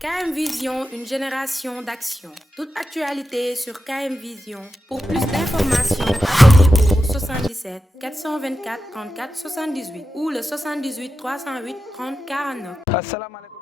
KM Vision, une génération d'action. Toute actualité sur KM Vision. Pour plus d'informations, appelez au 77 424 34 78 ou le 78 308 30 49. Assalamu alaikum.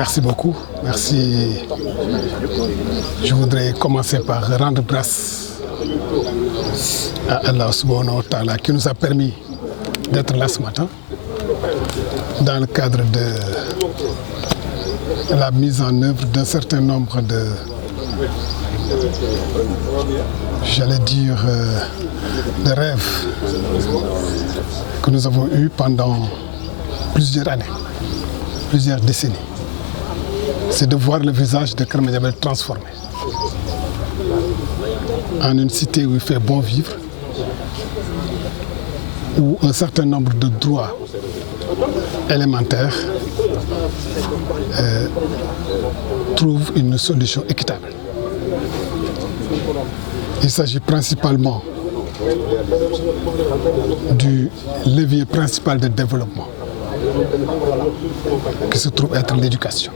Merci beaucoup. Merci. Je voudrais commencer par rendre grâce à Allah subhanahu wa ta'ala qui nous a permis d'être là ce matin dans le cadre de la mise en œuvre d'un certain nombre de, de rêves que nous avons eus pendant plusieurs années, plusieurs décennies. C'est de voir le visage de Keur Madiabel transformé en une cité où il fait bon vivre, où un certain nombre de droits élémentaires trouvent une solution équitable. Il s'agit principalement du levier principal de développement qui se trouve être l'éducation.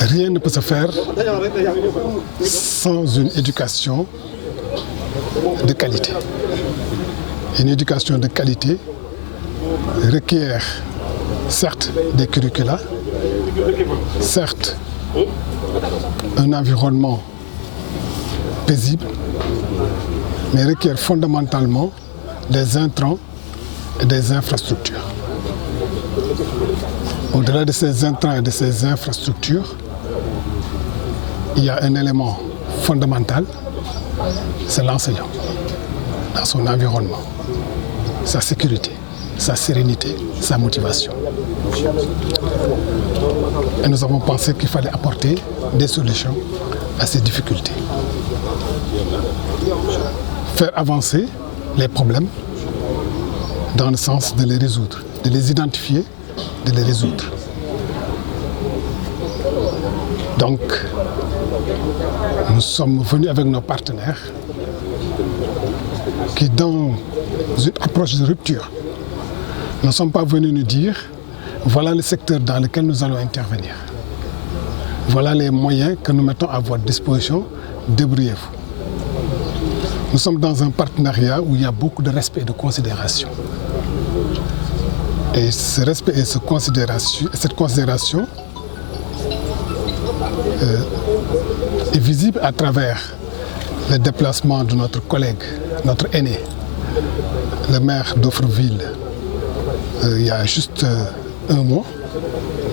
Rien ne peut se faire sans une éducation de qualité. Une éducation de qualité requiert certes des curricula, certes un environnement paisible, mais requiert fondamentalement des intrants et des infrastructures. Au-delà de ces intrants et de ces infrastructures, il y a un élément fondamental, c'est l'enseignant, dans son environnement, sa sécurité, sa sérénité, sa motivation. Et nous avons pensé qu'il fallait apporter des solutions à ces difficultés. Faire avancer les problèmes dans le sens de les résoudre, de les identifier, de les résoudre. Donc, nous sommes venus avec nos partenaires qui, dans une approche de rupture, ne sont pas venus nous dire voilà le secteur dans lequel nous allons intervenir. Voilà les moyens que nous mettons à votre disposition, débrouillez-vous. Nous sommes dans un partenariat où il y a beaucoup de respect et de considération. Et ce respect et cette considération est visible à travers le déplacement de notre collègue, notre aîné, le maire d'Offreville, il y a juste un mois,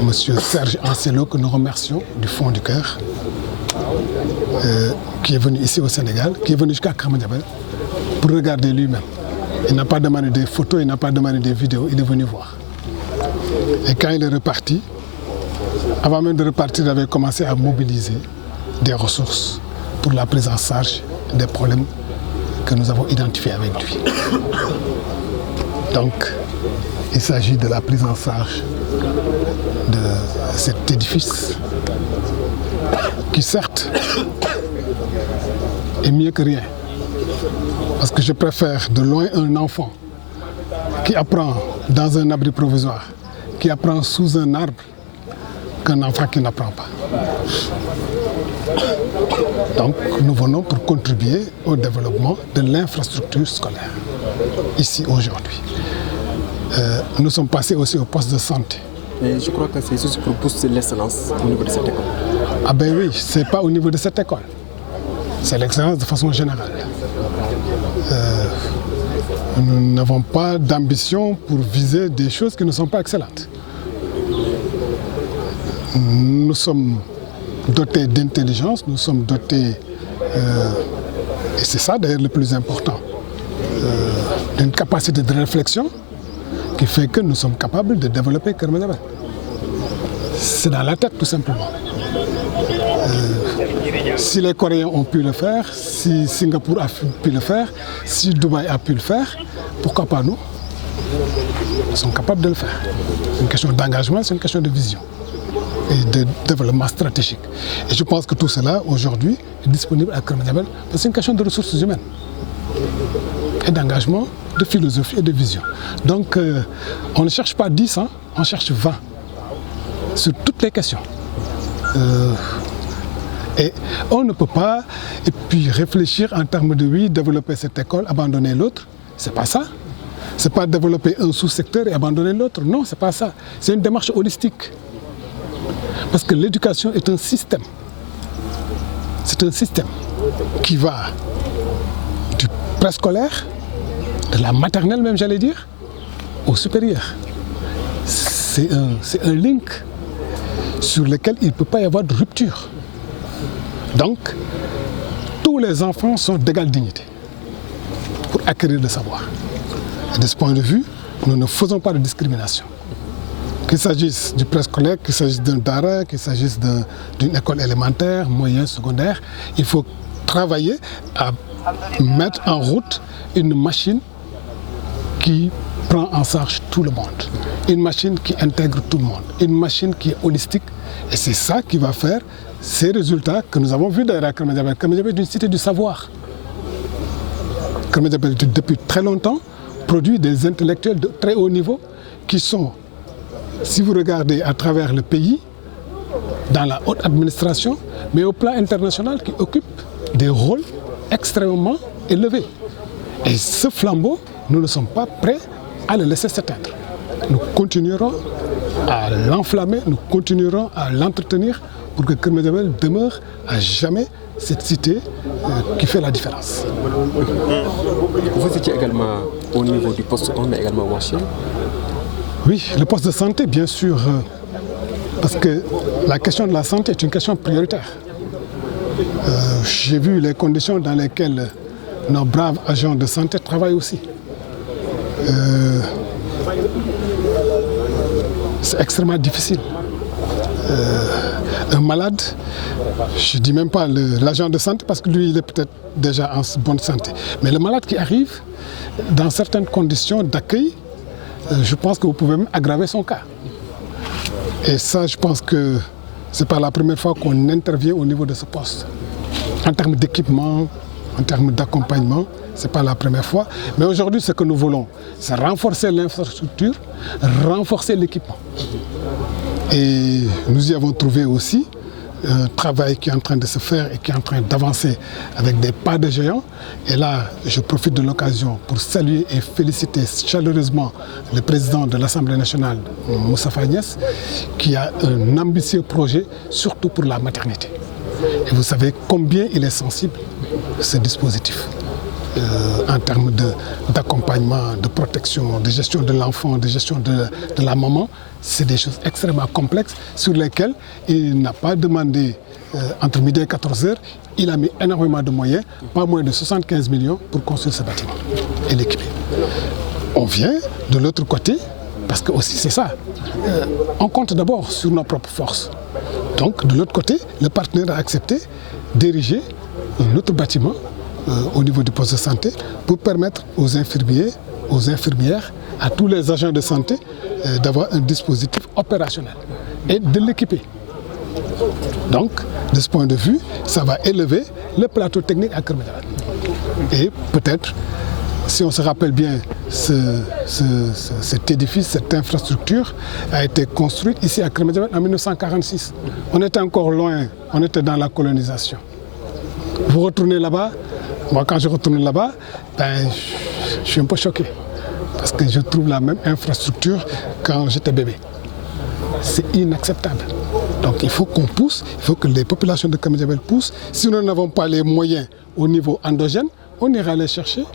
M. Serge Ancelot, que nous remercions du fond du cœur, qui est venu ici au Sénégal, qui est venu jusqu'à Kermadiabel pour regarder lui-même. Il n'a pas demandé des photos, il n'a pas demandé des vidéos, il est venu voir. Et quand il est reparti, avant même de repartir, il avait commencé à mobiliser des ressources pour la prise en charge des problèmes que nous avons identifiés avec lui. Donc, il s'agit de la prise en charge de cet édifice qui, certes, est mieux que rien. Parce que je préfère de loin un enfant qui apprend dans un abri provisoire, qui apprend sous un arbre, qu'un enfant qui n'apprend pas. Donc nous venons pour contribuer au développement de l'infrastructure scolaire, ici aujourd'hui. Nous sommes passés aussi au poste de santé. Et je crois que c'est juste pour booster l'excellence au niveau de cette école. Ah ben oui, ce n'est pas au niveau de cette école. C'est l'excellence de façon générale. Nous n'avons pas d'ambition pour viser des choses qui ne sont pas excellentes. Nous sommes dotés d'intelligence, nous sommes dotés, et c'est ça d'ailleurs le plus important, d'une capacité de réflexion qui fait que nous sommes capables de développer Kermadiabel. C'est dans la tête tout simplement. Si les Coréens ont pu le faire, si Singapour a pu le faire, si Dubaï a pu le faire, pourquoi pas nous? Nous sommes capables de le faire. C'est une question d'engagement, c'est une question de vision et de développement stratégique. Et je pense que tout cela, aujourd'hui, est disponible à Kermadiabel parce que c'est une question de ressources humaines et d'engagement, de philosophie et de vision. Donc, on ne cherche pas 10, hein, on cherche 20 sur toutes les questions. Et on ne peut pas et puis réfléchir en termes de oui, développer cette école, abandonner l'autre. C'est pas ça. C'est pas développer un sous-secteur et abandonner l'autre. Non, c'est pas ça. C'est une démarche holistique. Parce que l'éducation est un système. C'est un système qui va du préscolaire, de la maternelle même, j'allais dire, au supérieur. C'est un link sur lequel il ne peut pas y avoir de rupture. Donc, tous les enfants sont d'égale dignité pour acquérir le savoir. Et de ce point de vue, nous ne faisons pas de discrimination. Qu'il s'agisse du préscolaire, qu'il s'agisse d'un dara, qu'il s'agisse d'une école élémentaire, moyenne, secondaire, il faut travailler à mettre en route une machine qui prend en charge tout le monde. Une machine qui intègre tout le monde. Une machine qui est holistique. Et c'est ça qui va faire ces résultats que nous avons vus d'ailleurs à Kermadiabel. Kermadiabel est une cité du savoir. Kermadiabel, depuis très longtemps, produit des intellectuels de très haut niveau qui sont, si vous regardez à travers le pays, dans la haute administration, mais au plan international, qui occupent des rôles extrêmement élevés. Et ce flambeau, nous ne sommes pas prêts à le laisser s'éteindre. Nous continuerons à l'enflammer, nous continuerons à l'entretenir pour que Kermadiabel demeure à jamais cette cité qui fait la différence. Vous étiez également au niveau du poste 1, mais également au Washington. Oui, le poste de santé, bien sûr, parce que la question de la santé est une question prioritaire. J'ai vu les conditions dans lesquelles nos braves agents de santé travaillent aussi. C'est extrêmement difficile. Un malade, je ne dis même pas l'agent de santé parce que lui, il est peut-être déjà en bonne santé. Mais le malade qui arrive dans certaines conditions d'accueil, je pense que vous pouvez même aggraver son cas. Et ça, je pense que ce n'est pas la première fois qu'on intervient au niveau de ce poste. En termes d'équipement, en termes d'accompagnement, ce n'est pas la première fois. Mais aujourd'hui, ce que nous voulons, c'est renforcer l'infrastructure, renforcer l'équipement. Et nous y avons trouvé aussi un travail qui est en train de se faire et qui est en train d'avancer avec des pas de géant. Et là, je profite de l'occasion pour saluer et féliciter chaleureusement le président de l'Assemblée nationale, Moustapha Niasse, qui a un ambitieux projet, surtout pour la maternité. Et vous savez combien il est sensible, ce dispositif. en termes d'accompagnement, de protection, de gestion de l'enfant, de gestion de la maman. C'est des choses extrêmement complexes sur lesquelles il n'a pas demandé entre midi et 14 heures. Il a mis énormément de moyens, pas moins de 75 millions pour construire ce bâtiment et l'équiper. On vient de l'autre côté, parce que aussi c'est ça, on compte d'abord sur nos propres forces. Donc de l'autre côté, le partenaire a accepté d'ériger un autre bâtiment au niveau du poste de santé pour permettre aux infirmiers, aux infirmières, à tous les agents de santé d'avoir un dispositif opérationnel et de l'équiper. Donc, de ce point de vue, ça va élever le plateau technique à Keur Madiabel. Et peut-être, si on se rappelle bien, cet édifice, cette infrastructure a été construite ici à Keur Madiabel en 1946. On était encore loin, on était dans la colonisation. Vous retournez là-bas, moi quand je retourne là-bas, je suis un peu choqué. Parce que je trouve la même infrastructure quand j'étais bébé. C'est inacceptable. Donc il faut qu'on pousse, il faut que les populations de Keur Madiabel poussent. Si nous n'avons pas les moyens au niveau endogène, on ira les chercher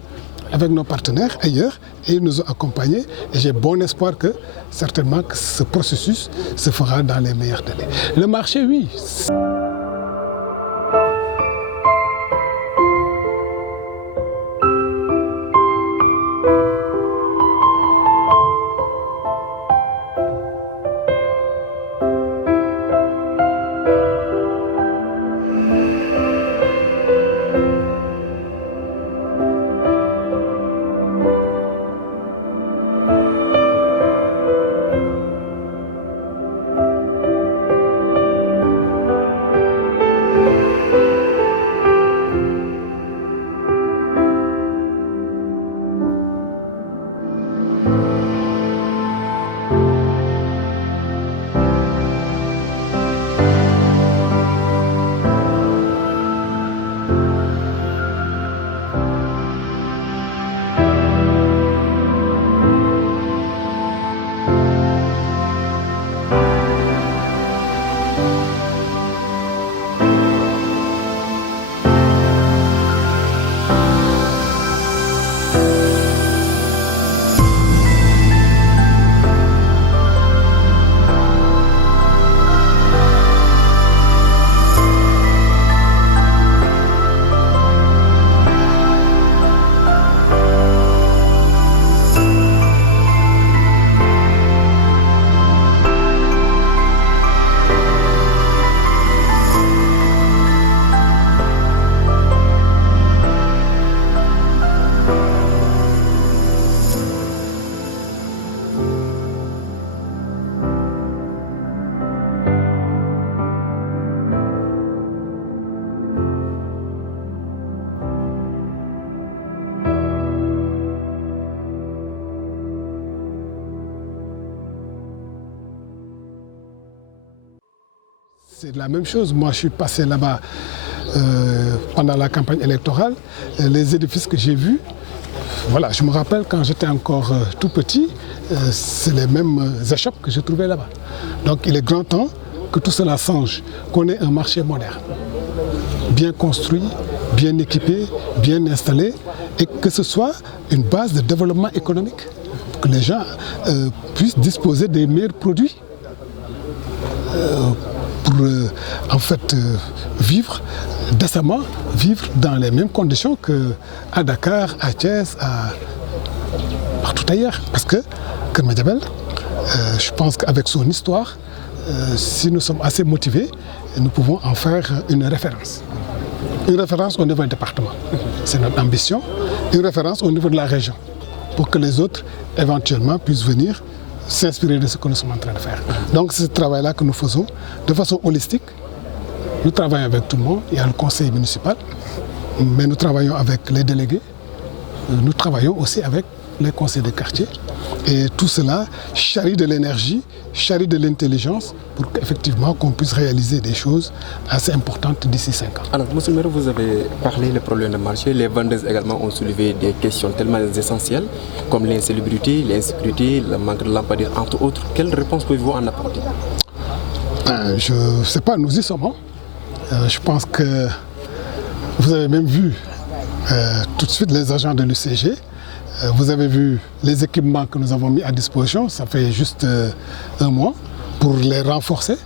avec nos partenaires ailleurs et ils nous ont accompagnés. Et j'ai bon espoir que certainement que ce processus se fera dans les meilleurs délais. Le marché, oui. C'est la même chose. Moi, je suis passé là-bas pendant la campagne électorale. Les édifices que j'ai vus, voilà, je me rappelle quand j'étais encore tout petit, c'est les mêmes échoppes que je trouvais là-bas. Donc il est grand temps que tout cela change, qu'on ait un marché moderne, bien construit, bien équipé, bien installé, et que ce soit une base de développement économique, que les gens puissent disposer des meilleurs produits pour en fait vivre décemment, vivre dans les mêmes conditions qu'à Dakar, à Thiès, partout ailleurs. Parce que Keur Madiabel, je pense qu'avec son histoire, si nous sommes assez motivés, nous pouvons en faire une référence. Une référence au niveau du département, c'est notre ambition. Une référence au niveau de la région, pour que les autres éventuellement puissent venir s'inspirer de ce que nous sommes en train de faire. Donc c'est ce travail-là que nous faisons de façon holistique. Nous travaillons avec tout le monde, il y a le conseil municipal, mais nous travaillons avec les délégués, nous travaillons aussi avec les conseils de quartier. Et tout cela charrie de l'énergie, charrie de l'intelligence pour qu'effectivement qu'on puisse réaliser des choses assez importantes d'ici 5 ans. Alors, monsieur le maire, vous avez parlé des problèmes de marché. Les vendeuses également ont soulevé des questions tellement essentielles comme l'insalubrité, l'insécurité, le manque de lampadaires, entre autres. Quelle réponse pouvez-vous en apporter? Je ne sais pas, nous y sommes. Je pense que vous avez même vu tout de suite les agents de l'UCG. Vous avez vu les équipements que nous avons mis à disposition, ça fait juste un mois, pour les renforcer.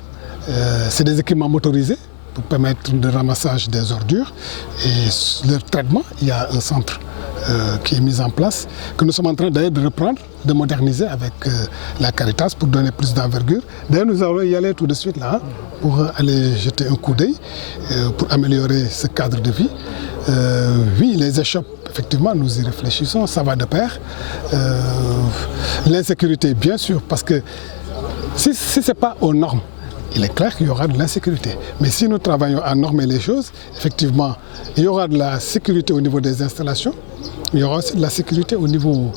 C'est des équipements motorisés pour permettre le ramassage des ordures et leur traitement. Il y a un centre qui est mis en place, que nous sommes en train d'ailleurs de reprendre, de moderniser avec la Caritas pour donner plus d'envergure. D'ailleurs, nous allons y aller tout de suite là pour aller jeter un coup d'œil, pour améliorer ce cadre de vie. Oui, les échoppes, effectivement, nous y réfléchissons, ça va de pair. L'insécurité, bien sûr, parce que si ce n'est pas aux normes, il est clair qu'il y aura de l'insécurité. Mais si nous travaillons à normer les choses, effectivement, il y aura de la sécurité au niveau des installations, il y aura aussi de la sécurité au niveau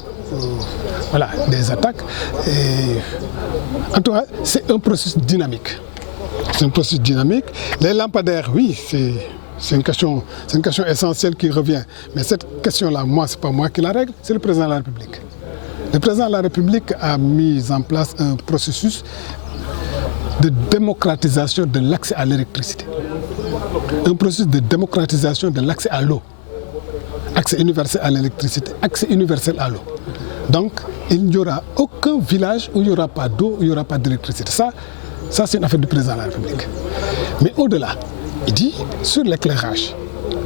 des attaques. Et, en tout cas, c'est un processus dynamique. C'est un processus dynamique. Les lampadaires, oui, c'est une question essentielle qui revient. Mais cette question-là, ce n'est pas moi qui la règle, c'est le président de la République. Le président de la République a mis en place un processus de démocratisation de l'accès à l'électricité. Un processus de démocratisation de l'accès à l'eau. Accès universel à l'électricité, accès universel à l'eau. Donc, il n'y aura aucun village où il n'y aura pas d'eau, où il n'y aura pas d'électricité. Ça c'est une affaire du président de la République. Mais au-delà, il dit, sur l'éclairage,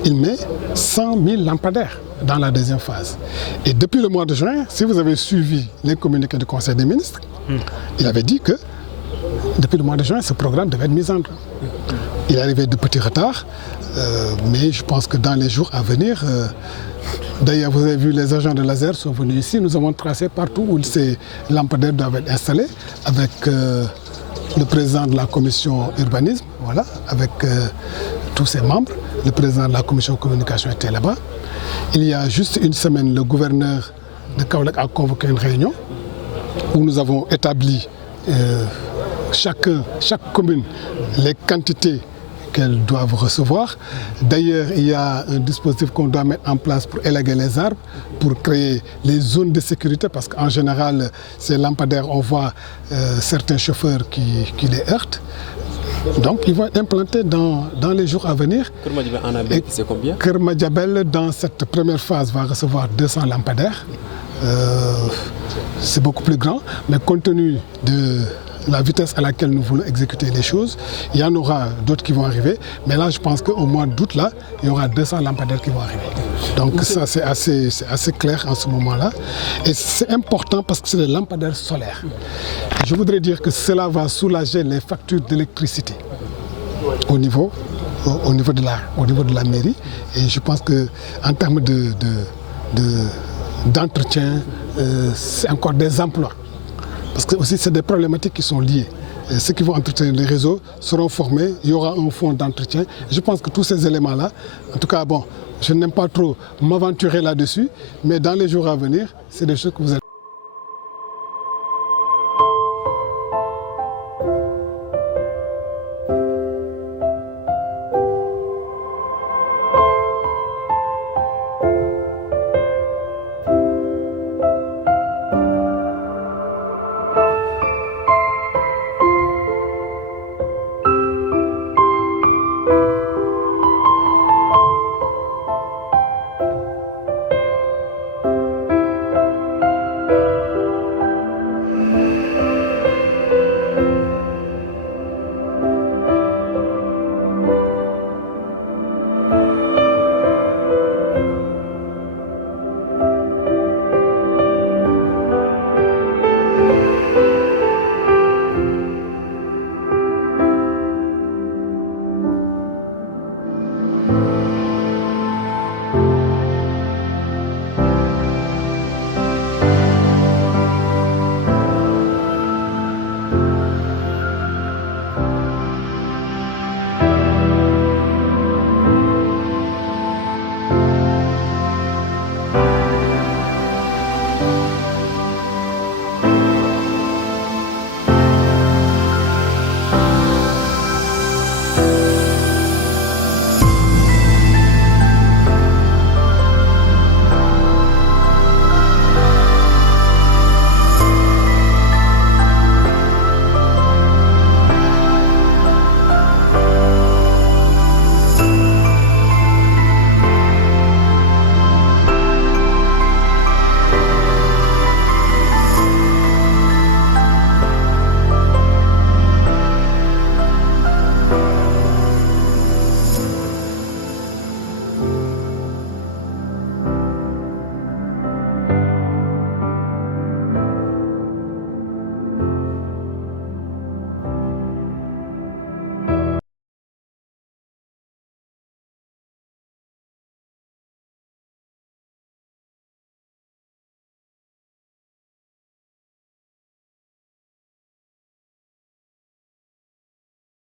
il met 100 000 lampadaires dans la deuxième phase. Et depuis le mois de juin, si vous avez suivi les communiqués du Conseil des ministres, il avait dit que depuis le mois de juin, ce programme devait être mis en œuvre. Il est arrivé de petits retards, mais je pense que dans les jours à venir, d'ailleurs vous avez vu les agents de l'ASER sont venus ici, nous avons tracé partout où ces lampadaires doivent être installés avec le président de la commission urbanisme, voilà, avec tous ses membres. Le président de la commission communication était là-bas. Il y a juste une semaine, le gouverneur de Kaolack a convoqué une réunion où nous avons établi chaque commune les quantités qu'elles doivent recevoir. D'ailleurs, il y a un dispositif qu'on doit mettre en place pour élaguer les arbres, pour créer les zones de sécurité, parce qu'en général, ces lampadaires, on voit certains chauffeurs qui les heurtent. Donc, ils vont être implantés dans les jours à venir. Kermadiabel, c'est combien? Kermadiabel, dans cette première phase, va recevoir 200 lampadaires. C'est beaucoup plus grand, mais compte tenu de la vitesse à laquelle nous voulons exécuter les choses, il y en aura d'autres qui vont arriver. Mais là, je pense qu'au mois d'août, là, il y aura 200 lampadaires qui vont arriver. Donc ça, c'est assez clair en ce moment-là. Et c'est important parce que c'est des lampadaires solaires. Je voudrais dire que cela va soulager les factures d'électricité au niveau de la mairie. Et je pense qu'en termes d'entretien, c'est encore des emplois. Parce que aussi c'est des problématiques qui sont liées. Et ceux qui vont entretenir les réseaux seront formés, il y aura un fonds d'entretien. Je pense que tous ces éléments-là, en tout cas, bon, je n'aime pas trop m'aventurer là-dessus, mais dans les jours à venir, c'est des choses que vous allez...